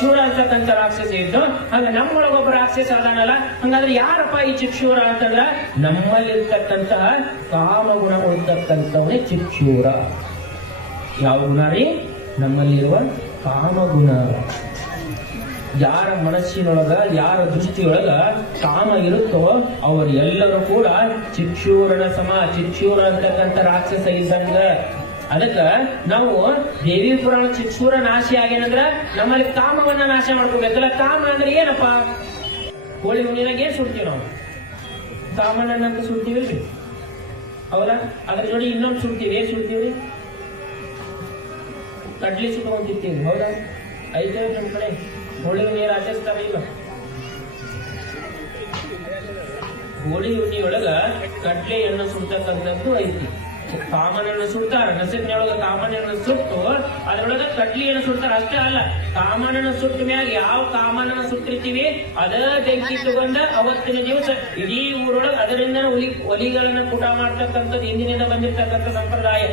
ಚಿಕ್ಷೂರ ಅಂತಕ್ಕಂಥ ರಾಕ್ಷಸ ಇದ್ದು, ಹಂಗ ನಮ್ಮೊಳಗೊಬ್ಬ ರಾಕ್ಷಸ ಅದಾನಲ್ಲ, ಹಂಗಾದ್ರೆ ಯಾರಪ್ಪ ಈ ಚಿಕ್ಷೂರ ಅಂತಂದ್ರ ನಮ್ಮಲ್ಲಿರ್ತಕ್ಕಂತಹ ಕಾಮಗುಣ ಉಳ್ತಕ್ಕಂಥವನೇ ಚಿಕ್ಷೂರ. ಯಾವ ಗುಣ ರೀ? ನಮ್ಮಲ್ಲಿರುವ ಕಾಮಗುಣ. ಯಾರ ಮನಸ್ಸಿನೊಳಗ, ಯಾರ ದೃಷ್ಟಿಯೊಳಗ ಕಾಮ ಇರುತ್ತೋ ಅವರೆಲ್ಲರೂ ಕೂಡ ಚಿಕ್ಷೂರನ ಸಮ. ಚಿಕ್ಷೂರ ಅಂತಕ್ಕಂಥ ರಾಕ್ಷಸ ಇದ್ದಂಗ. ಅದಕ್ಕ ನಾವು ದೇವಿ ಪುರಾಣ ಚಿಕ್ಷೂರ ನಾಶಿ ಆಗ್ಯಾನಂದ್ರ ನಮ್ಮಲ್ಲಿ ಕಾಮವನ್ನ ನಾಶ ಮಾಡ್ಕೋಬೇಕಲ್ಲ. ಕಾಮ ಅಂದ್ರೆ ಏನಪ್ಪ? ಹೋಳಿ ಹುಣ್ಣಿನಾಗ ಏನ್ ಸುಡ್ತೀವಿ ನಾವು? ಕಾಮಣ್ಣನಂತ ಸುಡ್ತೀವಿ, ಹೌದಾ? ಅದ್ರ ಜೋಡಿ ಇನ್ನೊಂದು ಸುಡ್ತೀವಿ. ಏನ್ ಸುಡ್ತೀವಿ? ಕಡ್ಲಿ ಸುಟ್ಕೊಂತಿರ್ತೀವಿ, ಹೌದಾ? ಐತೆ ನಮ್ ಕಡೆ ಹೋಳಿ ಹುಣ್ಣಿಯರು ಆಚರಿಸ್ತಾರ ಇಲ್ಲ? ಹೋಳಿ ಹುಣ್ಣಿಯೊಳಗ ಕಡ್ಲೆ ಎಣ್ಣೆ ಸುಡ್ತಕ್ಕಂಥದ್ದು ಐತಿ. ಕಾಮನನ್ನು ಸುಡ್ತಾರ, ನಸಕಿನೊಳಗ ಕಾಮನನ್ನು ಸುಟ್ಟು ಅದ್ರೊಳಗ ಕಡ್ಲಿ ಎಣ್ಣೆ ಸುಡ್ತಾರ. ಅಷ್ಟೇ ಅಲ್ಲ, ಕಾಮನನ್ನು ಸುಟ್ಟ ಮ್ಯಾಗ ಯಾವ ಕಾಮನನ್ನು ಸುಟ್ಟಿರ್ತೀವಿ ಅದ ಬೆಂಕಿ ತಗೊಂಡ ಅವತ್ತಿನ ದಿವಸ ಇಡೀ ಊರೊಳಗ ಅದರಿಂದ ಒಲಿಗಳನ್ನ ಕೂಟ ಮಾಡ್ತಕ್ಕಂಥದ್ದು ಹಿಂದಿನಿಂದ ಬಂದಿರ್ತಕ್ಕಂಥ ಸಂಪ್ರದಾಯ.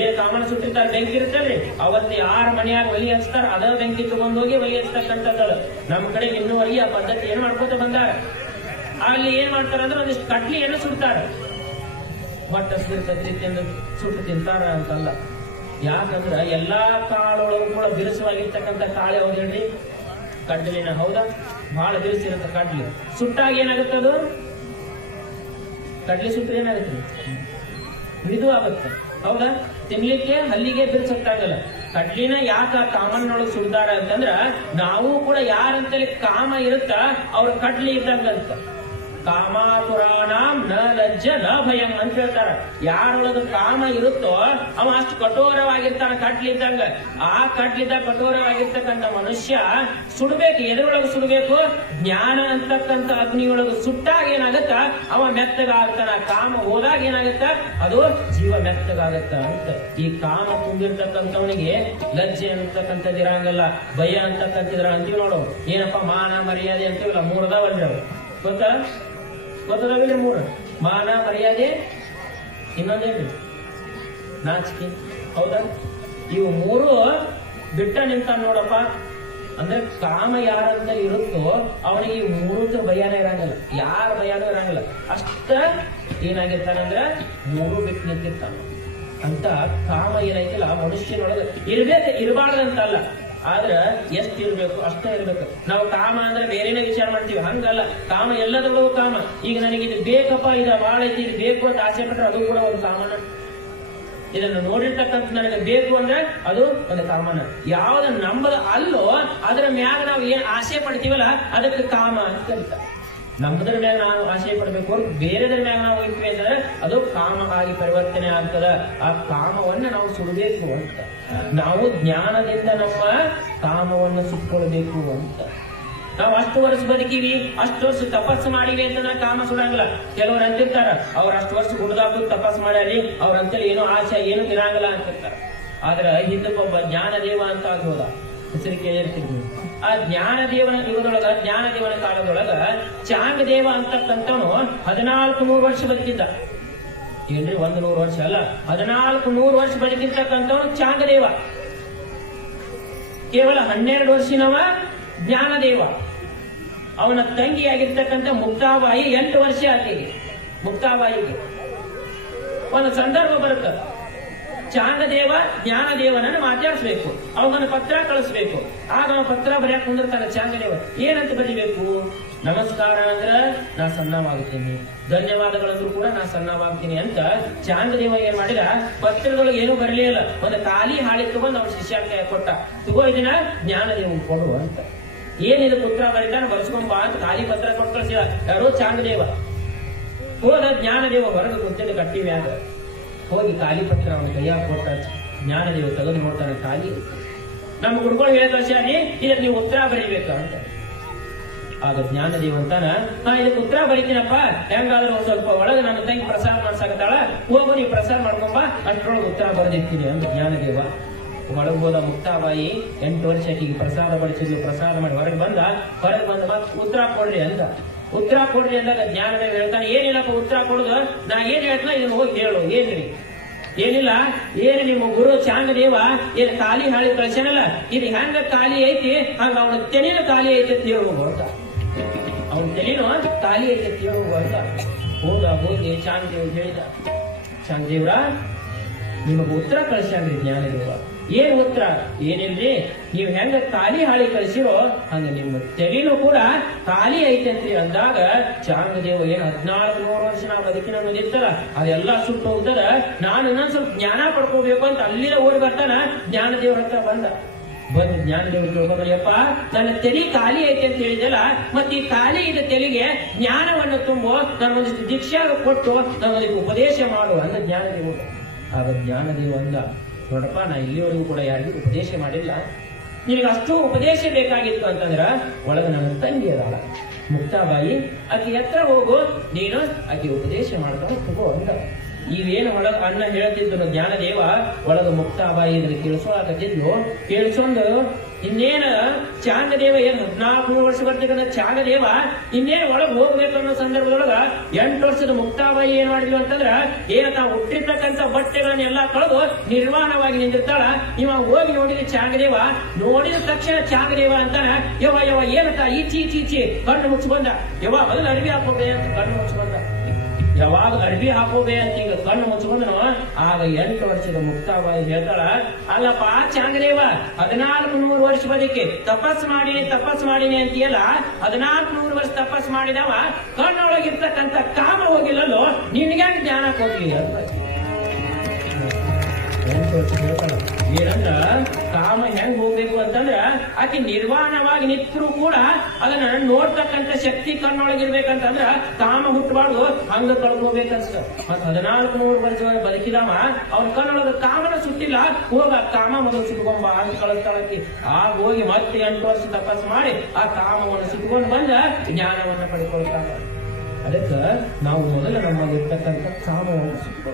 ಏನ್ ಕಾಮನ ಸುಟ್ಟಿರ್ತಾರ, ಬೆಂಕಿ ಇರ್ತಲ್ರಿ, ಅವತ್ತು ಯಾರ ಮನೆಯಾಗ ಒಲಿ ಹಚ್ತಾರ ಅದ ಬೆಂಕಿ ತಗೊಂಡೋಗಿ ಒಲಿ ಹಚ್ತಕ್ಕಂಥದ್ದು. ನಮ್ಮ ಕಡೆ ಇನ್ನೂವರೆಗೆ ಆ ಪದ್ಧತಿ ಏನ್ ಮಾಡ್ಕೋತ ಬಂದಾರ. ಅಲ್ಲಿ ಏನ್ ಮಾಡ್ತಾರ ಅಂದ್ರೆ ಒಂದಿಷ್ಟು ಕಡ್ಲಿ ಎಣ್ಣೆ ಸುಡ್ತಾರ. ಬಟ್ ಸುಟ್ಟು ತಿಂತಾರ ಅಂತಲ್ಲ. ಯಾಕಂದ್ರ ಎಲ್ಲಾ ಕಾಳೊಳಗೂ ಕೂಡ ಬಿರುಸವಾಗಿರ್ತಕ್ಕಂಥ ಕಾಳೆ ಯಾವ್ದು ಹೇಳ್ರಿ? ಕಡ್ಲಿನ, ಹೌದಾ? ಬಹಳ ಬಿರುಸಿರುತ್ತೆ ಕಡ್ಲಿ. ಸುಟ್ಟಾಗ ಏನಾಗುತ್ತದು? ಕಡ್ಲಿ ಸುಟ್ಟು ಏನಾಗುತ್ತೆ? ಮೃದು ಆಗುತ್ತೆ, ಹೌದಾ? ತಿನ್ಲಿಕ್ಕೆ ಹಲ್ಲಿಗೆ ಬಿರುಸಕ್ಕಾಗಲ್ಲ. ಕಡ್ಲಿನ ಯಾಕ ಕಾಮನ್ನೊಳಗೆ ಸುಡ್ತಾರ ಅಂತಂದ್ರ ನಾವು ಕೂಡ ಯಾರಂತಲ್ಲಿ ಕಾಮ ಇರುತ್ತ ಅವ್ರ ಕಡ್ಲಿ ಇದ್ದಂಗಂತ. ಕಾಮಾತುರಾಣಾಂ ನ ಲಜ್ಜ ನ ಭಯಂ ಅಂತ ಹೇಳ್ತಾರ. ಯಾರೊಳಗ ಕಾಮ ಇರುತ್ತೋ ಅವ ಅಷ್ಟು ಕಠೋರವಾಗಿರ್ತಾನ ಕಡ್ಲಿದ್ದಂಗ. ಆ ಕಡ್ಲಿದ್ದಾಗ ಕಠೋರವಾಗಿರ್ತಕ್ಕಂಥ ಮನುಷ್ಯ ಸುಡ್ಬೇಕು. ಎದುರೊಳಗೆ ಸುಡ್ಬೇಕು? ಜ್ಞಾನ ಅಂತಕ್ಕಂಥ ಅಗ್ನಿಯೊಳಗೆ ಸುಟ್ಟಾಗ ಏನಾಗತ್ತ? ಅವ ಮೆತ್ತಗಾಗ್ತಾನ. ಕಾಮ ಹೋದಾಗ ಏನಾಗತ್ತ? ಅದು ಜೀವ ಮೆತ್ತಗಾಗತ್ತ ಅಂತ. ಈ ಕಾಮ ತುಂಬಿರ್ತಕ್ಕಂಥವನಿಗೆ ಲಜ್ಜೆ ಅಂತಕ್ಕಂಥದ್ದು ಇರಂಗಲ್ಲ, ಭಯ ಅಂತಕ್ಕಂಥದ್ರ ಅಂತೀವಿ ನೋಡು. ಏನಪ್ಪ ಮಾನ ಮರ್ಯಾದೆ ಅಂತೀವಲ್ಲ, ಮೂರದವಲ್ರಿ ಅವು. ಗೊತ್ತದವಿಲ್ಲ? ಮೂರು: ಮಾನ, ಮರ್ಯಾದೆ, ಇನ್ನೊಂದೇನು? ನಾಚಿಕೆ, ಹೌದಾ? ಇವು ಮೂರು ಬಿಟ್ಟ ನಿಂತ ನೋಡಪ್ಪ. ಅಂದ್ರೆ ಕಾಮ ಯಾರಂತ ಇರುತ್ತೋ ಅವನಿಗೆ ಈ ಮೂರು ಭಯಾನ ಇರಂಗಿಲ್ಲ, ಯಾರ ಭಯಾನೂ ಇರಂಗಿಲ್ಲ. ಅಷ್ಟ ಏನಾಗಿರ್ತಾನಂದ್ರ ಮೂರು ಬಿಟ್ಟು ನಿಂತಿರ್ತಾನ ಅಂತ. ಕಾಮ ಏನೈತಿಲ್ಲ ಮನುಷ್ಯನೊಳಗೆ ಇರ್ಬೇಕು, ಇರಬಾರ್ದಂತಲ್ಲ, ಆದ್ರ ಎಷ್ಟ್ ಇರ್ಬೇಕು ಅಷ್ಟೇ ಇರ್ಬೇಕು. ನಾವು ಕಾಮ ಅಂದ್ರೆ ಬೇರೆನೇ ವಿಚಾರ ಮಾಡ್ತೀವಿ, ಹಂಗಲ್ಲ. ಕಾಮ ಎಲ್ಲದರೊಳಗೂ ಕಾಮ. ಈಗ ನನಗೆ ಇದು ಬೇಕಪ್ಪ, ಇದು ಬಾಳ ಐತಿ, ಇದು ಬೇಕು ಅಂತ ಆಸೆ ಪಟ್ರೆ ಅದು ಕೂಡ ಒಂದು ಕಾಮನ. ಇದನ್ನು ನೋಡಿರ್ತಕ್ಕಂಥ ನನಗೆ ಬೇಕು ಅಂದ್ರೆ ಅದು ಒಂದು ಕಾಮನ. ಯಾವ್ದ ನಂಬದ ಅಲ್ಲೋ ಅದರ ಮ್ಯಾಗ ನಾವು ಏನ್ ಆಸೆ ಪಡ್ತೀವಲ್ಲ ಅದಕ್ಕೆ ಕಾಮ ಅಂತ ಕರೀತಾರೆ. ನಮ್ಮದ್ರ ಮ್ಯಾಗ ನಾವು ಆಸೆ ಪಡ್ಬೇಕು, ಬೇರೆದ್ರ ಮ್ಯಾಗ ನಾವು ಇರ್ತೀವಿ ಅಂತಂದ್ರೆ ಅದು ಕಾಮ ಆಗಿ ಪರಿವರ್ತನೆ ಆಗ್ತದ. ಆ ಕಾಮವನ್ನ ನಾವು ಸುಡಬೇಕು ಅಂತ. ನಾವು ಜ್ಞಾನದಿಂದ ನಮ್ಮ ಕಾಮವನ್ನು ಸುಟ್ಕೊಳ್ಬೇಕು ಅಂತ. ನಾವು ಅಷ್ಟು ವರ್ಷ ಬದುಕಿವಿ, ಅಷ್ಟು ವರ್ಷ ತಪಸ್ಸು ಮಾಡಿವಿ ಅಂತಂದ್ರೆ ಕಾಮ ಸುಡಂಗಿಲ್ಲ. ಕೆಲವರು ಅಂತಿರ್ತಾರ, ಅವ್ರ ಅಷ್ಟು ವರ್ಷ ಹುಡುಗಾಕು ತಪಸ್ಸು ಮಾಡ್ಯಾರಿ, ಅವ್ರಂತಲ್ಲಿ ಏನೋ ಆಸೆ ಏನು ಇರಂಗಿಲ್ಲ ಅಂತಿರ್ತಾರ. ಆದ್ರ ಹಿಂದಕ್ಕೊಬ್ಬ ಜ್ಞಾನದೇವ ಅಂತ ಹೋದ, ಹೆಸರು ಕೇಳಿರ್ತಿದ್ವಿ. ಆ ಜ್ಞಾನದೇವನ ಯುಗದೊಳಗ, ಜ್ಞಾನದೇವನ ಕಾಲದೊಳಗ ಚಾಂಗದೇವ ಅಂತಕ್ಕಂಥವನು 1400 ವರ್ಷ ಬದುಕಿದ್ದ. ಏನ್ರಿ 100 ವರ್ಷ ಅಲ್ಲ, 1400 ವರ್ಷ ಬದುಕಿರ್ತಕ್ಕಂಥವನು ಚಾಂಗದೇವ. ಕೇವಲ 12 ವರ್ಷನವ ಜ್ಞಾನದೇವ. ಅವನ ತಂಗಿಯಾಗಿರ್ತಕ್ಕಂಥ ಮುಕ್ತಾಬಾಯಿ 8 ವರ್ಷ ಆಕೆಗೆ. ಮುಕ್ತಾಬಾಯಿಗೆ ಒಂದು ಸಂದರ್ಭ ಬರುತ್ತೆ, ಚಾಂಗದೇವ ಜ್ಞಾನದೇವನನ್ನು ಮಾತಾಡಿಸ್ಬೇಕು, ಅವನ ಪತ್ರ ಕಳಿಸ್ಬೇಕು. ಆಗ ಅವನ ಪತ್ರ ಬರೆಯಕ್ ಕುಂದಿರ್ತಾನೆ ಚಾಂಗದೇವ. ಏನಂತ ಬರೀಬೇಕು? ನಮಸ್ಕಾರ ಅಂದ್ರ ನಾ ಸಣ್ಣವಾಗ್ತೀನಿ, ಧನ್ಯವಾದಗಳಂದ್ರೂ ಕೂಡ ನಾ ಸಣ್ಣವಾಗ್ತೀನಿ ಅಂತ ಚಾಂಗದೇವ ಏನ್ ಮಾಡಿದ, ಪತ್ರದೊಳಗೆ ಏನೂ ಬರಲಿಲ್ಲ, ಒಂದು ಖಾಲಿ ಹಾಳಿ ತಗೊಂಡು ಅವ್ನ ಶಿಷ್ಯಾಕ ಕೊಟ್ಟ. ತಗೋ ಇದನ್ನ ಜ್ಞಾನದೇವ ಕೊಡು ಅಂತ. ಏನಿದು ಪುತ್ರ ಬರೀತಾನೆ, ಬರ್ಸ್ಕೊಂಬ ಅಂತ ಖಾಲಿ ಪತ್ರ ಕೊಟ್ಟು ಕಳಿಸಿದ. ಯಾರೋ ಚಾಂಗದೇವ. ಹೋದ ಜ್ಞಾನದೇವ ಹೊರಗೆ ಕುಂತಿದ್ದ ಕಟ್ಟಿ ಮ್ಯಾಗ. ಹೋಗಿ ಖಾಲಿ ಪತ್ರ ಅವನ ಕೈಯಾಗ ಕೊಟ್ಟ. ಜ್ಞಾನದೇವ ತೆಗೆದು ನೋಡ್ತಾನೆ, ಖಾಲಿ. ನಮ್ಮ ಗುರುಗಳು ಹೇಳ ಕಳ್ಸ್ಯಾರಿ, ಇದಕ್ಕೆ ನೀವು ಉತ್ತರ ಬರೀಬೇಕು ಅಂತ. ಆಗ ಜ್ಞಾನದೇವ ಅಂತಾನ, ಇದಕ್ಕೆ ಉತ್ತರ ಬರೀತೀನಪ್ಪ, ಹೆಂಗಾದ್ರೂ ಒಂದ್ ಸ್ವಲ್ಪ ಒಳಗೆ ನನ್ನ ತಂಗಿ ಪ್ರಸಾದ ಮಾಡ್ಸಾಕತ್ತಾಳ, ಹೋಗು ನೀವು ಪ್ರಸಾದ ಮಾಡ್ಕೊಂಬ, ಅಷ್ಟರೊಳಗೆ ಉತ್ತರ ಬರೆದಿರ್ತೀನಿ ಅಂತ ಜ್ಞಾನದೇವ. ಹೊರಗೋದ ಮುಕ್ತಾಬಾಯಿ 8 ವರ್ಷ ಆಕಿಗೆ ಪ್ರಸಾದ ಬಡಿಸಿದ್ಲು. ಪ್ರಸಾದ ಮಾಡಿ ಹೊರಗೆ ಬಂದ ಮತ್ತೆ ಉತ್ತರ ಕೊಡ್ರಿ ಅಂತ. ಉತ್ತರ ಕೊಡ್ರಿ ಅಂದಾಗ ಜ್ಞಾನದೇವ ಹೇಳ್ತಾನೆ, ಏನಿಲ್ಲಪ್ಪ ಉತ್ತರ ಕೊಡುದು, ನಾ ಏನ್ ಹೇಳ್ತಾನ ಇದನ್ನ ಹೋಗಿ ಹೇಳು, ಏನ್ರಿ ಏನಿಲ್ಲ, ಏನು ನಿಮ್ಮ ಗುರು ಚಾಂಗದೇವ ಏನು ಖಾಲಿ ಹಾಳಿ ಕಳ್ಸ್ಯಾನಲ್ಲ, ಇದು ಹೆಂಗ ಖಾಲಿ ಐತಿ ಹಂಗ ಅವನ ತೆನಿನ ಖಾಲಿ ಐತಿ ಅಂತ ಹೇಳುವ ಹೊರತ. ಅವನ ತೆನಿನು ಖಾಲಿ ಐತಿ ಅಂತ ಹೇಳುವ ಹೊರತ. ಹೋಗಿ ಚಾಂಗದೇವ್ ಹೇಳಿದ, ಚಾಂಗದೇವ್ರ ನಿಮಗ ಉತ್ತರ ಕಳ್ಸ್ಯಾನ್ರಿ ಜ್ಞಾನದೇವ. ಏನ್ ಉತ್ತರ? ಏನಿಲ್ರಿ, ನೀವ್ ಹೆಂಗ ಖಾಲಿ ಹಾಳಿ ಕಳಿಸಿರೋ ಹಂಗ ನಿಮ್ಮ ತೆರಿನೂ ಕೂಡ ಖಾಲಿ ಐತಂತ್ರಿ ಅಂದಾಗ ಚಾಂಗದೇವ ಏನ್ 1400 ವರ್ಷ ನಾವು ಬದುಕಿನ ಅನ್ನೋದಿತ್ತಲ್ಲ ಅದೆಲ್ಲ ಸುಟ್ಟು ಹೋಗ್ತದ. ನಾನು ಇನ್ನೊಂದ್ ಸ್ವಲ್ಪ ಜ್ಞಾನ ಪಡ್ಕೋಬೇಕು ಅಂತ ಅಲ್ಲಿಂದ ಓಡಿ ಬರ್ತಾನ. ಜ್ಞಾನದೇವ್ರ ಹತ್ರ ಬಂದು ಜ್ಞಾನದೇವ್ರ ತಿಳ್ಕೊಂಡ್ರಪ್ಪ, ನನ್ನ ತೆಲಿ ಖಾಲಿ ಐತೆ ಅಂತ ಹೇಳಿದಲ್ಲ, ಮತ್ತೆ ಈ ಖಾಲಿ ಇದ್ದ ತೆಲಿಗೆ ಜ್ಞಾನವನ್ನು ತುಂಬು, ನನಗೊಂದಿಷ್ಟು ದೀಕ್ಷಾ ಕೊಟ್ಟು ನನಗೊಂದಿಷ್ಟು ಉಪದೇಶ ಮಾಡು ಅಂದ ಜ್ಞಾನದೇವ. ಆಗ ಜ್ಞಾನದೇವ ಅಂದ, ನೋಡಪ್ಪ, ನಾ ಇಲ್ಲಿವರೆಗೂ ಕೂಡ ಯಾರಿಗೂ ಉಪದೇಶ ಮಾಡಿಲ್ಲ. ನಿನಗೆ ಅಷ್ಟು ಉಪದೇಶ ಬೇಕಾಗಿತ್ತು ಅಂತಂದ್ರ ಒಳಗ ನನ್ನ ತಂಗಿ ಅದಾಳ ಮುಕ್ತಾಬಾಯಿ, ಆಕೆ ಹತ್ರ ಹೋಗು, ನೀನು ಆಕೆ ಉಪದೇಶ ಮಾಡ್ತಾನೆ ತಗೋ ಅಂದ. ಇವೇನು ಒಳಗ ಅನ್ನ ಹೇಳ್ತಿದ್ರು ಜ್ಞಾನದೇವ, ಒಳಗ ಮುಕ್ತಾಬಾಯಿ ಇದ್ರೆ ಕೇಳಿಸೋಕತ್ತಿದ್ಲು. ಕೇಳಿಸೊಂದು ಇನ್ನೇನ ಚಾಂಗದೇವ ಏನ್ 1400 ವರ್ಷ ಬರ್ತಕ್ಕಂಥ ಚಾಂಗದೇವ ಇನ್ನೇನು ಒಳಗ್ ಹೋಗ್ಬೇಕು ಅನ್ನೋ ಸಂದರ್ಭದೊಳಗ 8 ವರ್ಷದ ಮುಕ್ತಾಬಾಯಿ ಏನ್ ಮಾಡಿದ್ವಿ ಅಂತಂದ್ರ, ಏನ ತಾವು ಹುಟ್ಟಿರ್ತಕ್ಕಂಥ ಬಟ್ಟೆಗಳನ್ನೆಲ್ಲಾ ಕಳೆದು ನಿರ್ವಾಣವಾಗಿ ನಿಂದಿರ್ತಾಳ. ಇವ ಹೋಗಿ ನೋಡಿದ ಚಾಂಗದೇವ, ನೋಡಿದ ತಕ್ಷಣ ಚಾಂಗದೇವ ಅಂತಾನ, ಯವ ಏನಂತ ಈಚಿ ಕಣ್ಣು ಮುಚ್ಚಿ ಬಂದ. ಮೊದಲು ಅರಿವಿ ಹಾಕೋಬೇ ಅಂತ ಕಣ್ಣು ಮುಚ್ಚಿ ಬಂದ. ಯಾವಾಗ ಅರ್ಬಿ ಹಾಕೋಬೇ ಅಂತ ಈಗ ಕಣ್ಣು ಮುಚ್ಕೊಂಡ್ನು. ಆಗ 8 ವರ್ಷದ ಮುಕ್ತಾಬಾಯಿ ಹೇಳ್ತಾಳ, ಅಲ್ಲಪ್ಪ ಚಾಂಗದೇವ, 1400 ವರ್ಷ ಬದುಕಿ ತಪಸ್ ಮಾಡಿನಿ ಅಂತೀಯಲ್ಲ, 1400 ವರ್ಷ ತಪಸ್ ಮಾಡಿದವ ಕಣ್ಣೊಳಗಿರ್ತಕ್ಕಂಥ ಕಾಮ ಹೋಗಿಲ್ಲಲ್ಲೋ, ನಿನ್ಗೆ ಜ್ಞಾನ ಹೋಗಿ ಅಂತ. 8 ವರ್ಷ ಹೇಳ್ತಾಳ. ಏನಂದ್ರ ಕಾಮ ಹೆಂಗ್ ಹೋಗ್ಬೇಕು ಅಂತಂದ್ರ ಆಕೆ ನಿರ್ವಾಣವಾಗಿ ನಿತ್ರು ಕೂಡ ಅದನ್ನ ನೋಡ್ತಕ್ಕಂಥ ಶಕ್ತಿ ಕಣ್ಣೊಳಗಿರ್ಬೇಕಂತಂದ್ರ ಕಾಮ ಹುಟ್ಟಬಾರ್ದು, ಹಂಗ ಕಳ್ಕೋಬೇಕನ್ಸ್ತ. ಮತ್ 1400 ವರ್ಷ ಬದುಕಿದವ ಅವ್ನ ಕಣ್ಣೊಳಗ ಕಾಮನ ಸುಟ್ಟಿಲ್ಲ, ಹೋಗ ಕಾಮ ಮೊದಲು ಸುಟ್ಕೊಂಬ ಅಂತ ಕಳಿಸ್ತಾಳಕಿ. ಆಗ ಹೋಗಿ ಮತ್ತೆ 8 ವರ್ಷ ತಪಸ್ ಮಾಡಿ ಆ ಕಾಮವನ್ನು ಸುಟ್ಕೊಂಡು ಬಂದ ಜ್ಞಾನವನ್ನ ಪಡ್ಕೊಳ್ತಾರ. ಅದಕ್ಕ ನಾವು ಮೊದಲು ನಮ್ಮಲ್ಲಿರ್ತಕ್ಕಂಥ ಕಾಮವನ್ನು ಸುಟ್ಕೊ